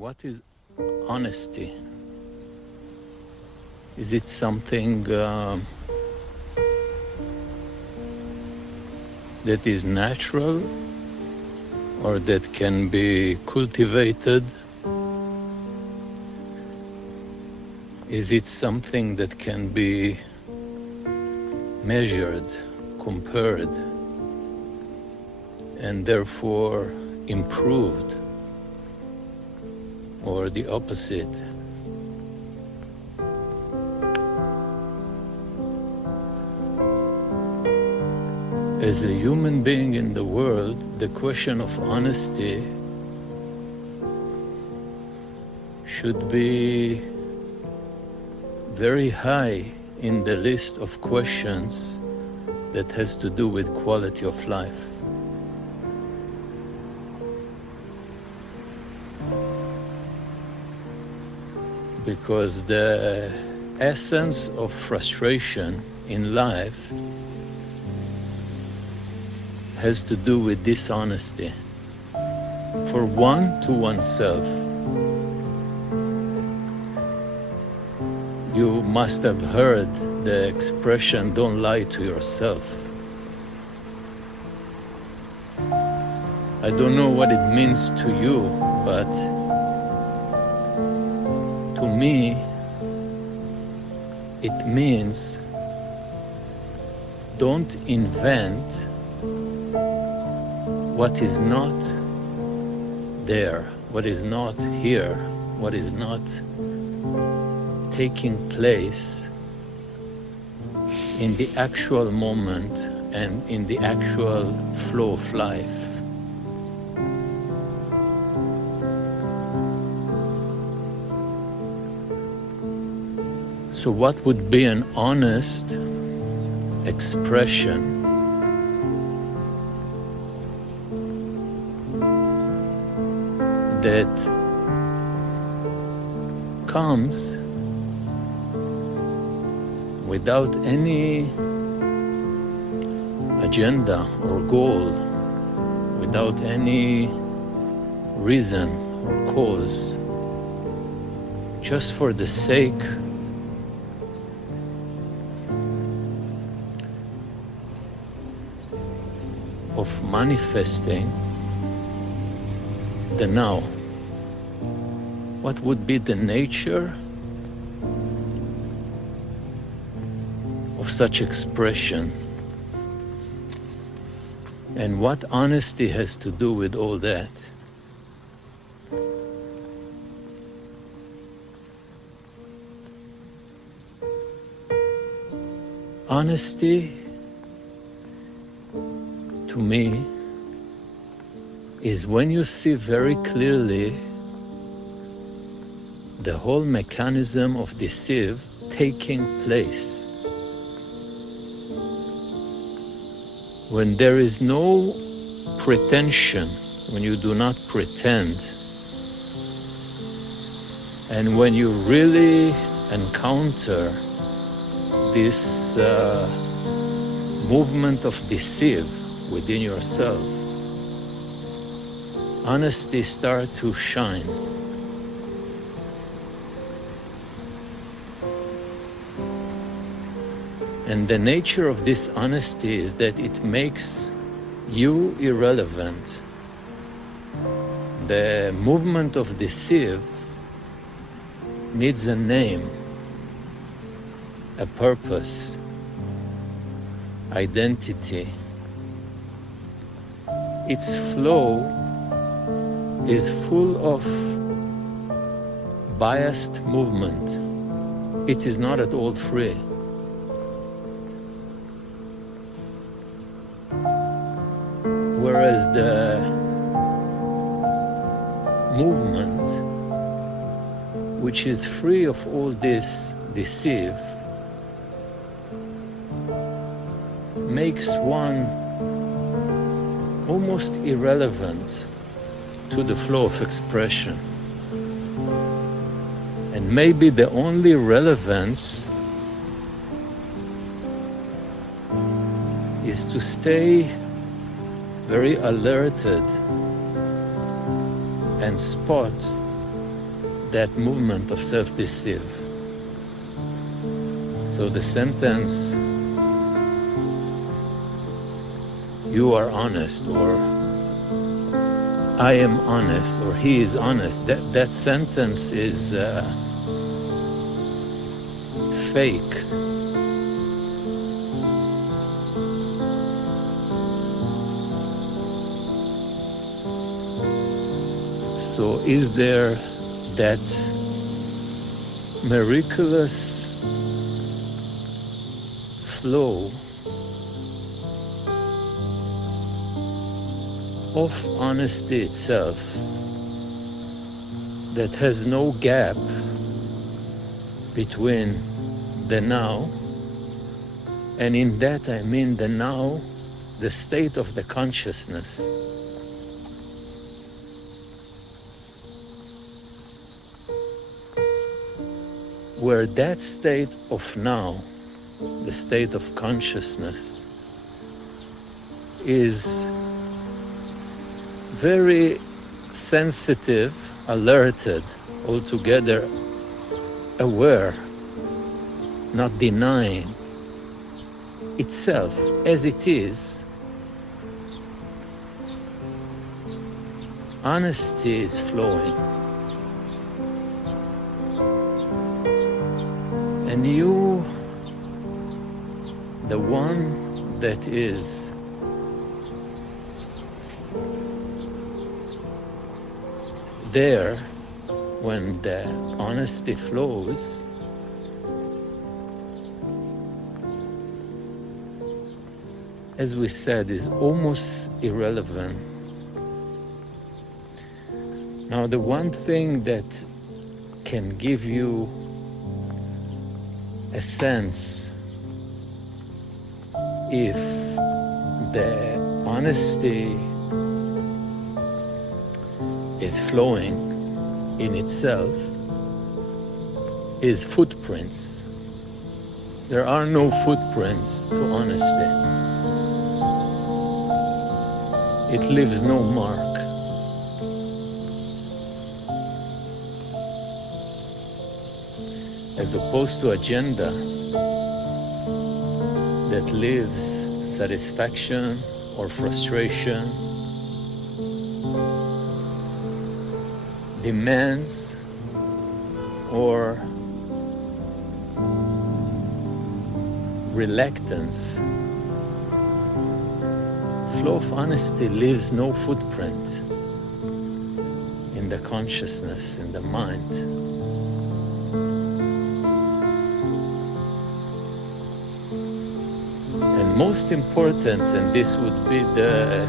What is honesty? Is it something that is natural or that can be cultivated? Is it something that can be measured, compared, and therefore improved, or the opposite? As a human being in the world, the question of honesty should be very high in the list of questions that has to do with quality of life. Because the essence of frustration in life has to do with dishonesty. For one, to oneself. You must have heard the expression, "Don't lie to yourself." I don't know what it means to you, but to me, it means don't invent what is not there, what is not here, what is not taking place in the actual moment and in the actual flow of life. So what would be an honest expression that comes without any agenda or goal, without any reason or cause, just for the sake of manifesting the now? What would be the nature of such expression? And what honesty has to do with all that? Honesty, to me, is when you see very clearly the whole mechanism of deceive taking place. When there is no pretension, when you do not pretend, and when you really encounter this movement of deceive within yourself, honesty starts to shine. And the nature of this honesty is that it makes you irrelevant. The movement of deceive needs a name, a purpose, identity. Its flow is full of biased movement. It is not at all free. Whereas the movement, which is free of all this deceive, makes one almost irrelevant to the flow of expression. And maybe the only relevance is to stay very alerted and spot that movement of self-deceive. So the sentence, "You are honest," or "I am honest," or "He is honest," that sentence is fake. So is there that miraculous flow of honesty itself that has no gap between the now, and in that I mean the now, the state of the consciousness, where that state of now, the state of consciousness, is very sensitive, alerted, altogether aware, not denying itself as it is. Honesty is flowing. And you, the one that is there when the honesty flows, as we said, is almost irrelevant. Now, the one thing that can give you a sense if the honesty is flowing in itself is footprints. There are no footprints to honesty. It leaves no mark. As opposed to agenda that leaves satisfaction or frustration, demands or reluctance. Flow of honesty leaves no footprint in the consciousness, in the mind. And most important, and this would be the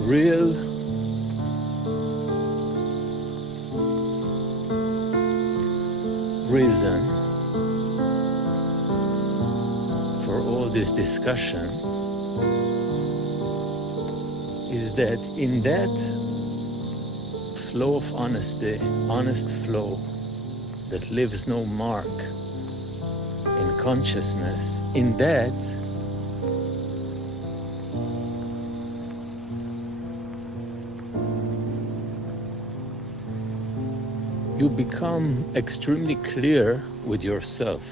real reason for all this discussion, is that in that flow of honesty, honest flow that leaves no mark in consciousness, in that you become extremely clear with yourself,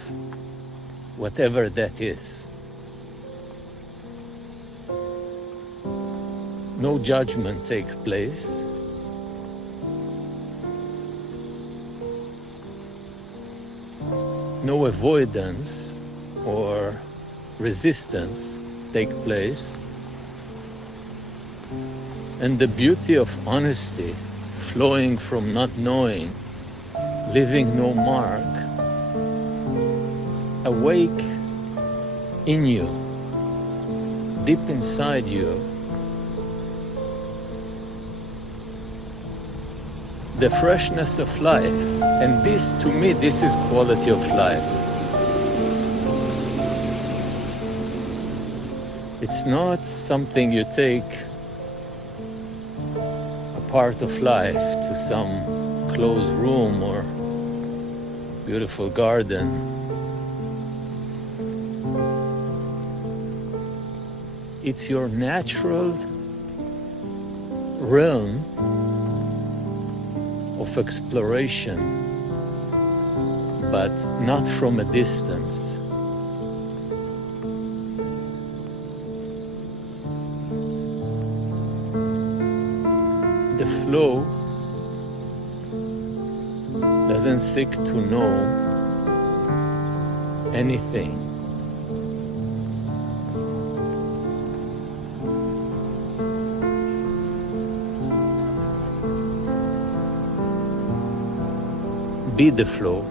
whatever that is. No judgment takes place. No avoidance or resistance take place. And the beauty of honesty, flowing from not knowing, leaving no mark, awake in you, deep inside you, the freshness of life. And this, to me, this is quality of life. It's not something you take a part of life to some closed room or beautiful garden. It's your natural realm of exploration, but not from a distance. The flow doesn't seek to know anything. Be the flow.